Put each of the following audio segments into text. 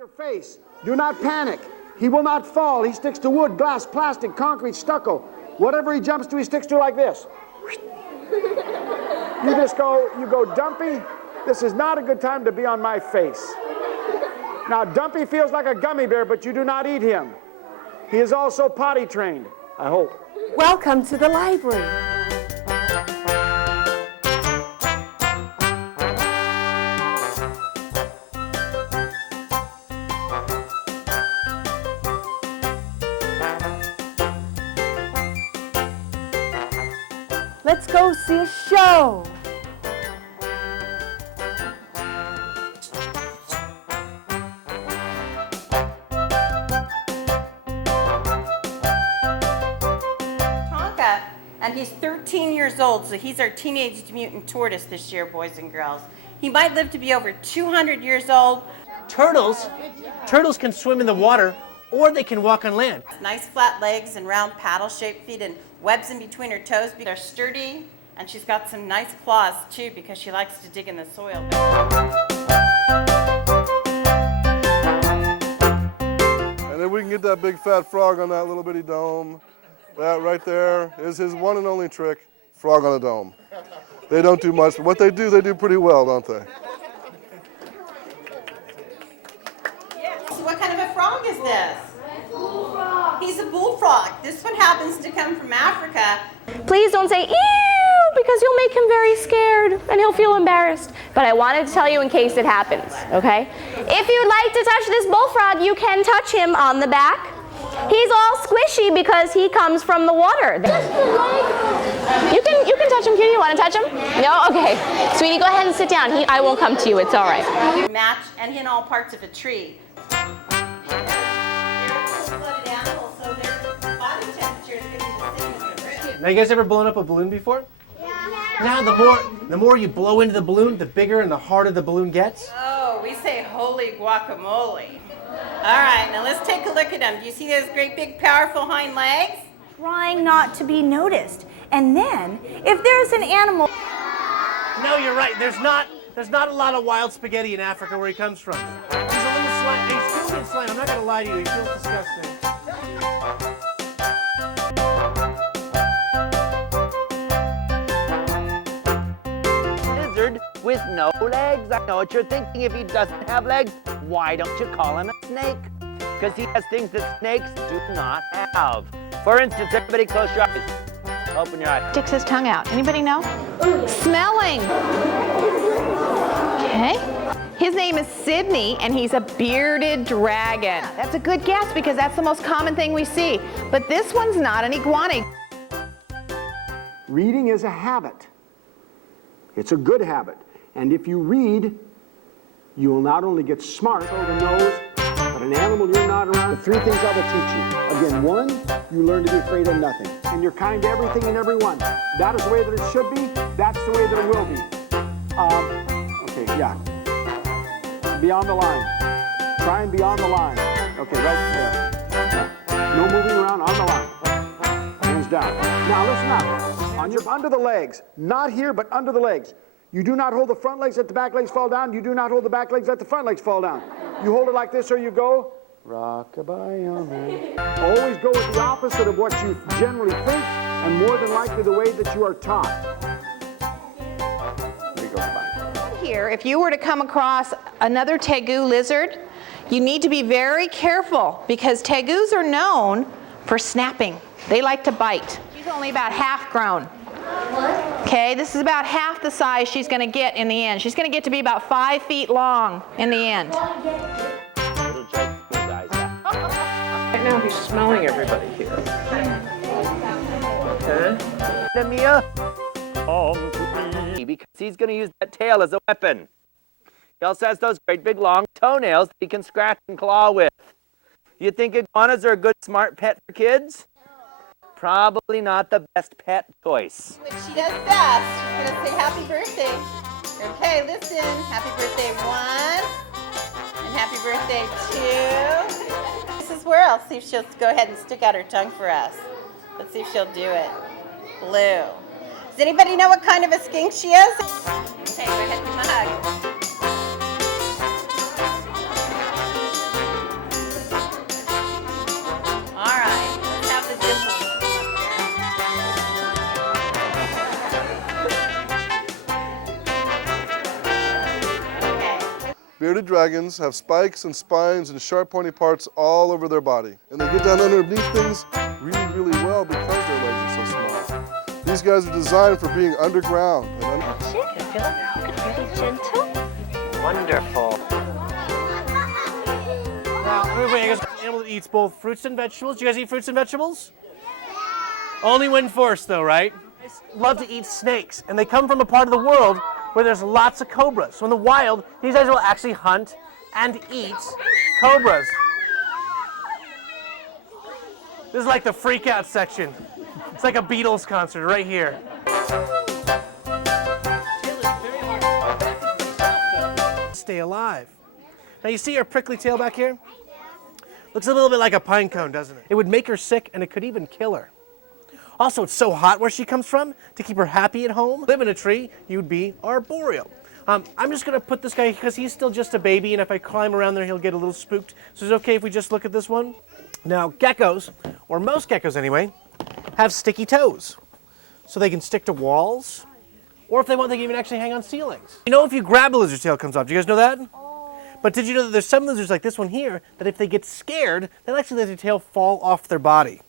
Your face. Do not panic. He will not fall. He sticks to wood, glass, plastic, concrete, stucco. Whatever he jumps to, he sticks to like this. You go, Dumpy, this is not a good time to be on my face. Now, Dumpy feels like a gummy bear, but you do not eat him. He is also potty trained, I hope. Welcome to the library. Let's go see a show. And he's 13 years old, so he's our teenage mutant tortoise this year, boys and girls. He might live to be over 200 years old. Turtles can swim in the water, or they can walk on land. Nice flat legs and round paddle-shaped feet and webs in between her toes. They're sturdy, and she's got some nice claws too because she likes to dig in the soil. And if we can get that big fat frog on that little bitty dome, that right there is his one and only trick, frog on a dome. They don't do much, but what they do pretty well, don't they? So what kind of a frog is this? Bullfrog. He's a bullfrog. This one happens to come from Africa. Please don't say, ew, because you'll make him very scared and he'll feel embarrassed. But I wanted to tell you in case it happens, okay? If you'd like to touch this bullfrog, you can touch him on the back. He's all squishy because he comes from the water. You can touch him, cutie. You want to touch him? No? Okay. Sweetie, go ahead and sit down. I won't come to you. It's all right. Match and in all parts of a tree. They're cold-blooded animals, so their body temperature is going to be the same as the room. Now, you guys ever blown up a balloon before? Yeah. Now, the more you blow into the balloon, the bigger and the harder the balloon gets. Oh, we say holy guacamole. All right, now let's take a look at them. Do you see those great big powerful hind legs? Trying not to be noticed. And then, if there's an animal... No, you're right. There's not a lot of wild spaghetti in Africa where he comes from. He's a little slimy. He's filthy and slimy. I'm not going to lie to you. He feels disgusting. Lizard with no legs. I know what you're thinking. If he doesn't have legs, why don't you call him a snake? Because he has things that snakes do not have. For instance, everybody close your eyes. Open your eyes. Sticks his tongue out. Anybody know? Smelling. Okay. His name is Sydney, and he's a bearded dragon. That's a good guess because that's the most common thing we see. But this one's not an iguana. Reading is a habit. It's a good habit. And if you read, you will not only get smart over the nose, but an animal you're not around. The three things I will teach you. Again, one, you learn to be afraid of nothing. And you're kind to everything and everyone. That is the way that it should be. That's the way that it will be. Okay, yeah. Beyond the line. Try and be on the line. Okay, right there. No moving around, on the line. Hands down. Now listen up. Under the legs. Not here, but under the legs. You do not hold the front legs, let the back legs fall down. You do not hold the back legs, let the front legs fall down. You hold it like this, or you go, rock-a-bye on me. Always go with the opposite of what you generally think, and more than likely the way that you are taught. There you go, bye. Here, if you were to come across another tegu lizard, you need to be very careful because tegus are known for snapping. They like to bite. She's only about half grown. Okay, this is about half the size she's going to get in the end. She's going to get to be about 5 feet long in the end. Right now he's smelling everybody here. Okay. Because he's going to use that tail as a weapon. He also has those great big long toenails that he can scratch and claw with. You think iguanas are a good smart pet for kids? Probably not the best pet choice. Which she does best. She's going to say happy birthday. Okay, listen. Happy birthday 1. And happy birthday 2. This is where I'll see if she'll go ahead and stick out her tongue for us. Let's see if she'll do it. Blue. Does anybody know what kind of a skink she is? Okay, go ahead and give him a hug. Bearded dragons have spikes and spines and sharp pointy parts all over their body. And they get down underneath things really, really well because their legs are so small. These guys are designed for being underground. That's it. I feel like you could really gentle. Wonderful. Now, everybody, I guess an animal that eats both fruits and vegetables. Do you guys eat fruits and vegetables? Only when forced, though, right? Love to eat snakes, and they come from a part of the world where there's lots of cobras. So in the wild, these guys will actually hunt and eat cobras. This is like the freak out section. It's like a Beatles concert right here. Stay alive. Now you see her prickly tail back here? Looks a little bit like a pine cone, doesn't it? It would make her sick and it could even kill her. Also, it's so hot where she comes from, to keep her happy at home. Live in a tree, you'd be arboreal. I'm just gonna put this guy, because he's still just a baby, and if I climb around there, he'll get a little spooked. So is it okay if we just look at this one? Now, geckos, or most geckos anyway, have sticky toes. So they can stick to walls, or if they want, they can even actually hang on ceilings. You know, if you grab a lizard's tail, it comes off. Do you guys know that? But did you know that there's some lizards like this one here, that if they get scared, they'll actually let their tail fall off their body.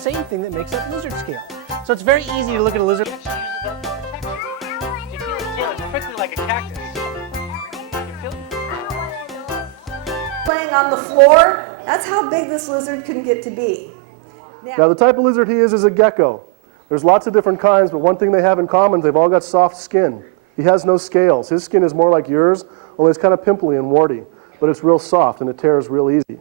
Same thing that makes up lizard scale. So it's very easy to look at a lizard. You actually use that for protection. You feel its tail, it's prickly like a cactus. You feel it? Playing on the floor, that's how big this lizard can get to be. Now the type of lizard he is a gecko. There's lots of different kinds, but one thing they have in common, they've all got soft skin. He has no scales. His skin is more like yours, only it's kind of pimply and warty, but it's real soft and it tears real easy.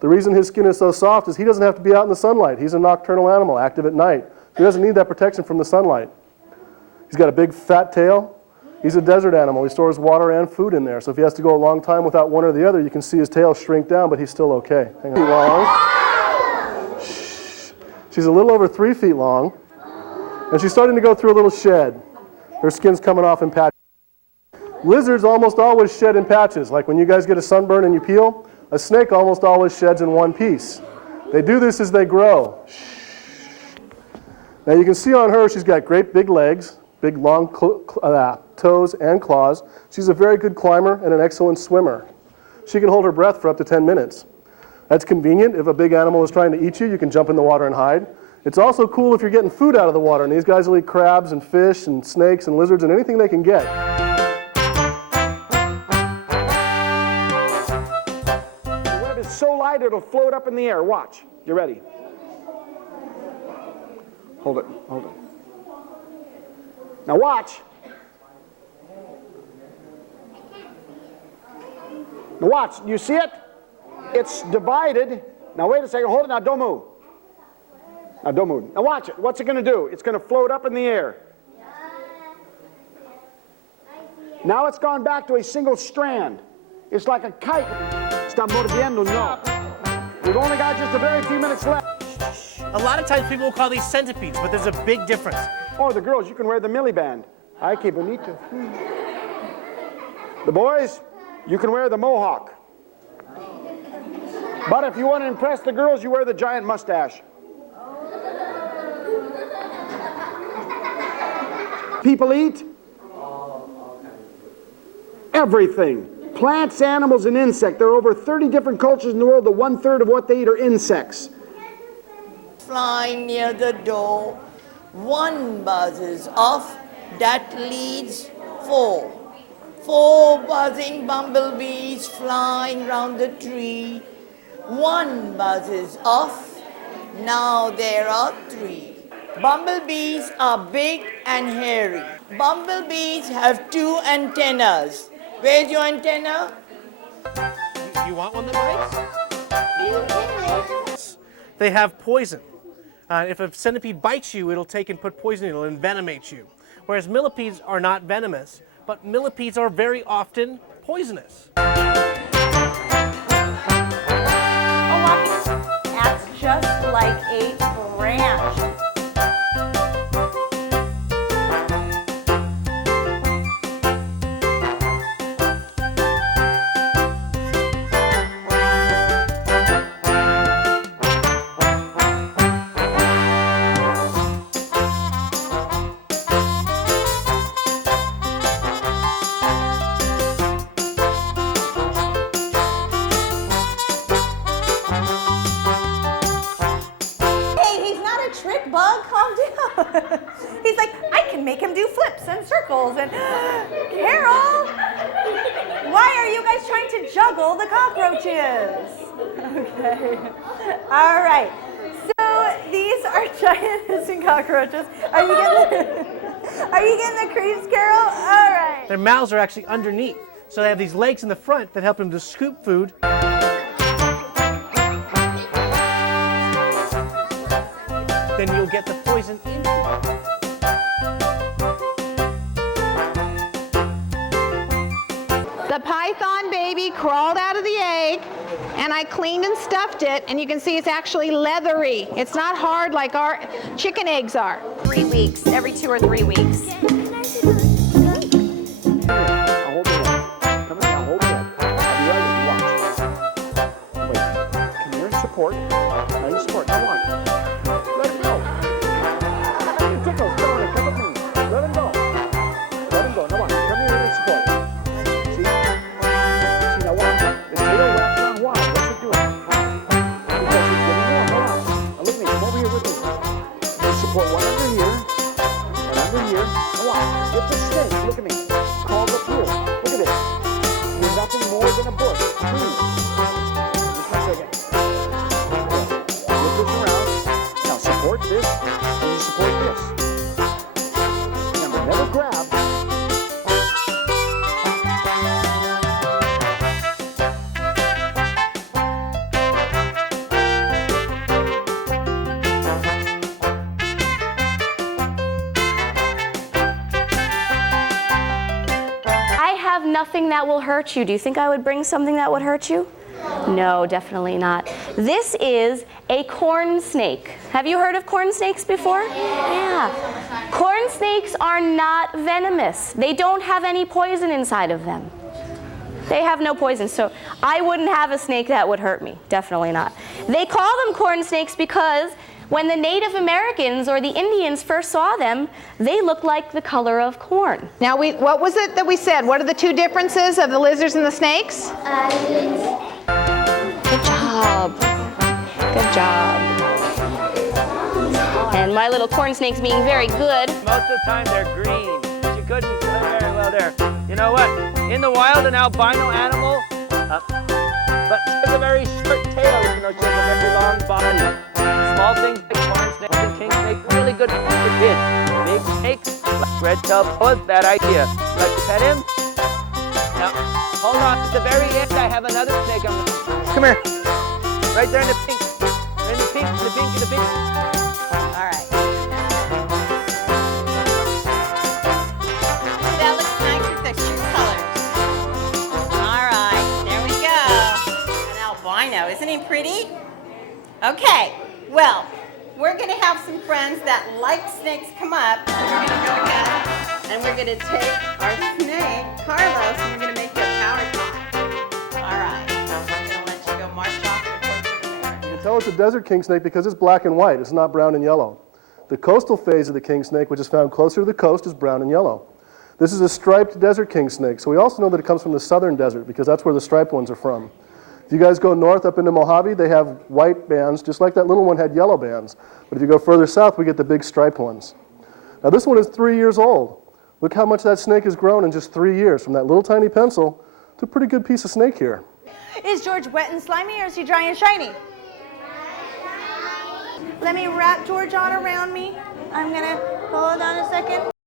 The reason his skin is so soft is he doesn't have to be out in the sunlight. He's a nocturnal animal, active at night. He doesn't need that protection from the sunlight. He's got a big fat tail. He's a desert animal. He stores water and food in there. So if he has to go a long time without one or the other, you can see his tail shrink down, but he's still okay. Hang on. Long. She's a little over 3 feet long, and she's starting to go through a little shed. Her skin's coming off in patches. Lizards almost always shed in patches. Like when you guys get a sunburn and you peel, a snake almost always sheds in one piece. They do this as they grow. Now you can see on her, she's got great big legs, big long toes and claws. She's a very good climber and an excellent swimmer. She can hold her breath for up to 10 minutes. That's convenient. If a big animal is trying to eat you, you can jump in the water and hide. It's also cool if you're getting food out of the water, and these guys will eat crabs and fish and snakes and lizards and anything they can get. So light it'll float up in the air. Watch. You ready? Hold it. Hold it. Now watch. Now watch. You see it? It's divided. Now wait a second. Hold it. Now don't move. Now don't move. Now watch it. What's it going to do? It's going to float up in the air. Now it's gone back to a single strand. It's like a kite. Está mordiendo, no. We've only got just a very few minutes left. A lot of times people will call these centipedes, but there's a big difference. Oh, the girls, you can wear the Millie Band. Ay, que bonito. The boys, you can wear the mohawk. But if you want to impress the girls, you wear the giant mustache. People eat everything. Plants, animals, and insects. There are over 30 different cultures in the world that 1/3 of what they eat are insects. Flying near the door, one buzzes off, that leads 4. 4 buzzing bumblebees flying round the tree. 1 buzzes off, now there are 3. Bumblebees are big and hairy. Bumblebees have 2 antennas. Where's your antenna? You want one that bites? They have poison. If a centipede bites you, it'll take and put poison in it, it'll envenomate you. Whereas millipedes are not venomous, but millipedes are very often poisonous. Acts just like a branch. He's like, I can make him do flips and circles and, Carol, why are you guys trying to juggle the cockroaches? Okay, all right. So these are giant hissing cockroaches. Are you getting the creeps, Carol? All right. Their mouths are actually underneath, so they have these legs in the front that help them to scoop food. Then you'll get the poison into them. The python baby crawled out of the egg, and I cleaned and stuffed it, and you can see it's actually leathery. It's not hard like our chicken eggs are. 3 weeks, every 2 or 3 weeks. Support. Now you support. Come on. Let him go. He tickles. Go on. Come with me. Let him go. Let him go. Now on. Come here and support. See? See, now watch. The tail wraps around wide. What's it doing? Because it's getting warm. Hold on. Now look at me. Come over here with me. You support one under here and under here. Now watch. Get the snake. Look at me. Crawls up here. Look at this. You're nothing more than a bush. Please. Just one second. Support this, and you support this. Remember, never grab. I have nothing that will hurt you. Do you think I would bring something that would hurt you? No, definitely not. This is a corn snake. Have you heard of corn snakes before? Yeah. Corn snakes are not venomous. They don't have any poison inside of them. They have no poison, so I wouldn't have a snake that would hurt me. Definitely not. They call them corn snakes because when the Native Americans or the Indians first saw them, they looked like the color of corn. Now, what was it that we said? What are the two differences of the lizards and the snakes? Good job. Good job. And my little corn snake's being very good. Most of the time they're green. She couldn't do very well there. You know what? In the wild, an albino animal, but she has a very short tail, even though she has a very long body. Small things like corn snakes and king snakes, really good for kids. Big snakes, like red-tailed boas, bad idea. You like to pet him? Now, hold on. At the very end, I have another snake. Come here. Right there in the pink. In the pink, in the pink, in the pink. All right. That looks nice with the shoe colors. All right, there we go. An albino. Isn't he pretty? Okay, well, we're going to have some friends that like snakes come up. So we're going to go ahead and we're going to take our snake, Carlos, and we're going to make you a power top. All right, I'm going to let you go march off the portrait of America. You can tell it's a desert king snake because it's black and white. It's not brown and yellow. The coastal phase of the king snake, which is found closer to the coast, is brown and yellow. This is a striped desert king snake, so we also know that it comes from the southern desert because that's where the striped ones are from. If you guys go north up into Mojave, they have white bands, just like that little one had yellow bands. But if you go further south, we get the big striped ones. Now this one is 3 years old. Look how much that snake has grown in just 3 years, from that little tiny pencil to a pretty good piece of snake here. Is George wet and slimy or is he dry and shiny? Let me wrap George on around me. I'm gonna hold on a second.